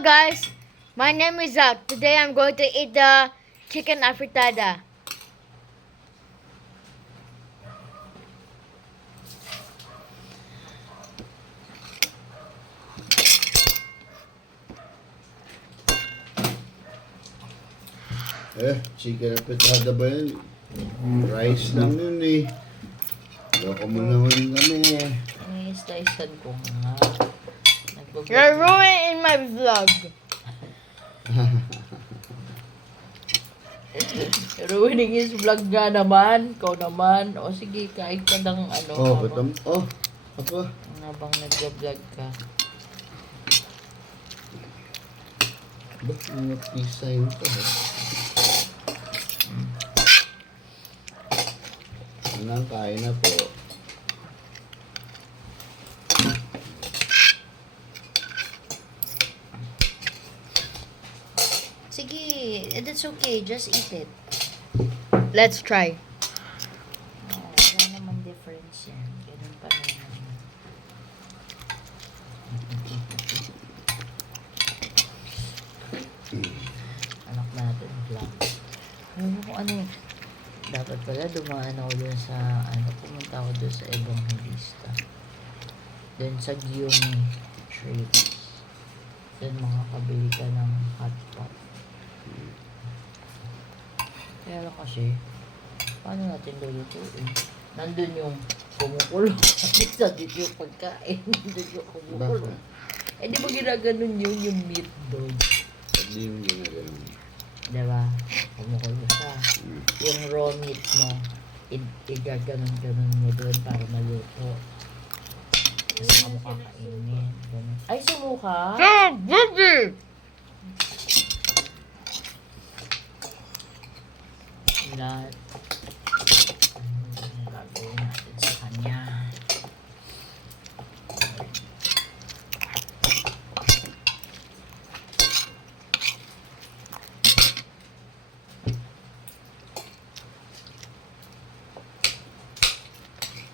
Hello guys, my name is Zach. Today I'm going to eat the chicken afritada. Chicken apitada ba yun? Rice lang yun eh. Loko mo naman kami. Ini-slicean ko nga. You're ruining my vlog. Ruining his vlog nga naman. Ikaw naman. O sige, kain ka ng ano. Apa? Habang nag-vlog ka. Ba't mga pisa yun to? Anong kain na po? Sige, that's okay. Just eat it. Let's try. Wala naman difference yan. Ganun pa naman. Anak natin, vlog. Ano kung ano yun? Dapat pala dumaan ako dun sa, pumunta ako dun sa Evangelista. Dun sa Giyumi Treats. Dun makakabili ka ng hot pot. Kaya lang kasi, paano natin lulutuin? Nandun yung kumukulo. Sa dito yung pagkain. Nandun yung kumukulo. Bakit? Eh di ba ginaganon yun yung meat dog? Hindi yung ginaganon. Diba? Kumukulo siya. Yung raw meat mo, igaganon-ganon mo doon para maluto. Kasi ka mo kakainin. Ganun. Ay, sumuka? Baby! Lahat. Ang gagawin natin sa kanya.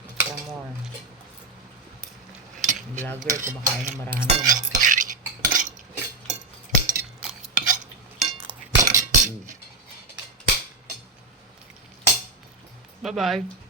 Extra more. Vlogger, kumakain ng marami. Bye-bye.